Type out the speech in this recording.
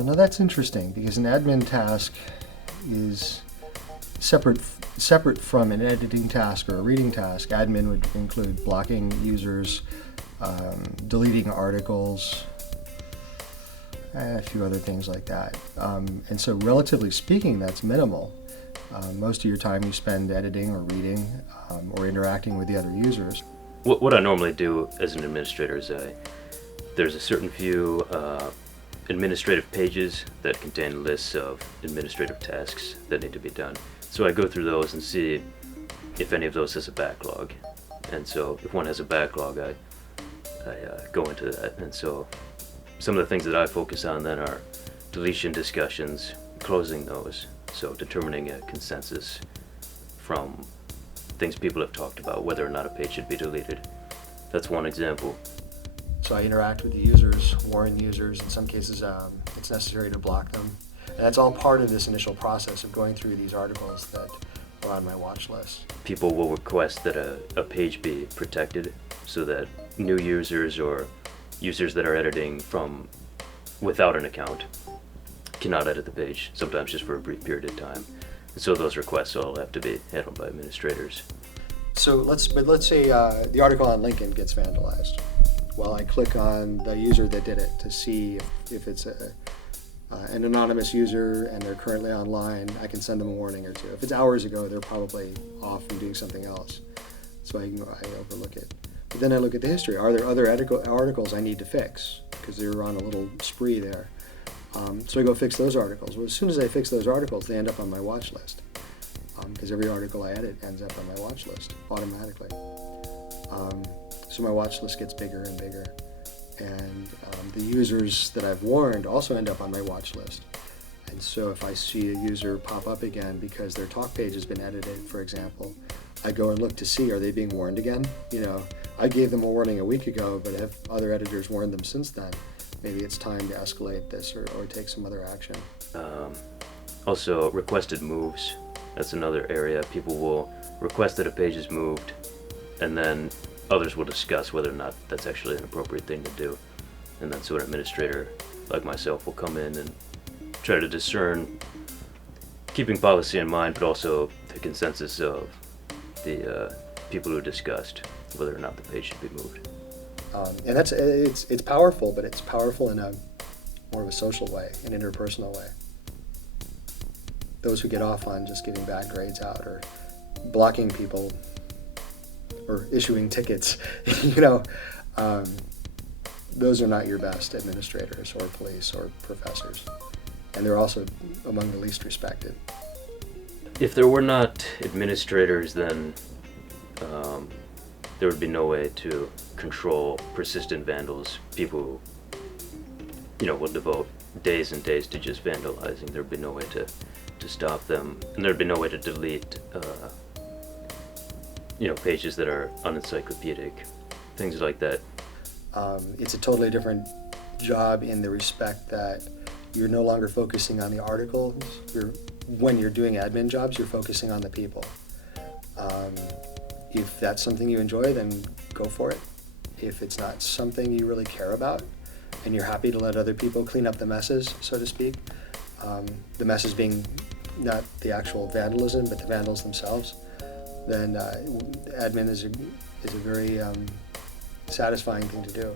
Well, now that's interesting because an admin task is separate from an editing task or a reading task. Admin would include blocking users, deleting articles, a few other things like that. And so relatively speaking, that's minimal. Most of your time you spend editing or reading or interacting with the other users. What I normally do as an administrator is there's a certain few administrative pages that contain lists of administrative tasks that need to be done. So I go through those and see if any of those has a backlog. And so if one has a backlog, I go into that. And so some of the things that I focus on then are deletion discussions, closing those. So determining a consensus from things people have talked about, whether or not a page should be deleted. That's one example. So I interact with the users, warn the users. In some cases, it's necessary to block them. And that's all part of this initial process of going through these articles that are on my watch list. People will request that a page be protected so that new users or users that are editing from without an account cannot edit the page, sometimes just for a brief period of time. And so those requests all have to be handled by administrators. So let's say the article on Lincoln gets vandalized. Well, I click on the user that did it to see if it's an anonymous user and they're currently online. I can send them a warning or two. If it's hours ago, they're probably off and doing something else, so I overlook it. But then I look at the history. Are there other articles I need to fix because they were on a little spree there? So I go fix those articles. Well, as soon as I fix those articles, they end up on my watch list because every article I edit ends up on my watch list automatically. So my watch list gets bigger and bigger, and the users that I've warned also end up on my watch list. And so if I see a user pop up again because their talk page has been edited, for example, I go and look to see, are they being warned again? You know, I gave them a warning a week ago, but have other editors warned them since then? Maybe it's time to escalate this or take some other action. Also, requested moves. That's another area. People will request that a page is moved, and then others will discuss whether or not that's actually an appropriate thing to do. And then so an administrator like myself will come in and try to discern, keeping policy in mind, but also the consensus of the people who discussed whether or not the page should be moved. And it's powerful, but it's powerful in a more of a social way, an interpersonal way. Those who get off on just giving bad grades out or blocking people or issuing tickets, those are not your best administrators or police or professors. And they're also among the least respected. If there were not administrators, then there would be no way to control persistent vandals, people who, will devote days and days to just vandalizing. There'd be no way to stop them, and there'd be no way to delete, pages that are unencyclopedic, things like that. It's a totally different job in the respect that you're no longer focusing on the articles. When you're doing admin jobs, you're focusing on the people. If that's something you enjoy, then go for it. If it's not something you really care about, and you're happy to let other people clean up the messes, so to speak, the messes being not the actual vandalism, but the vandals themselves, then admin is a very satisfying thing to do.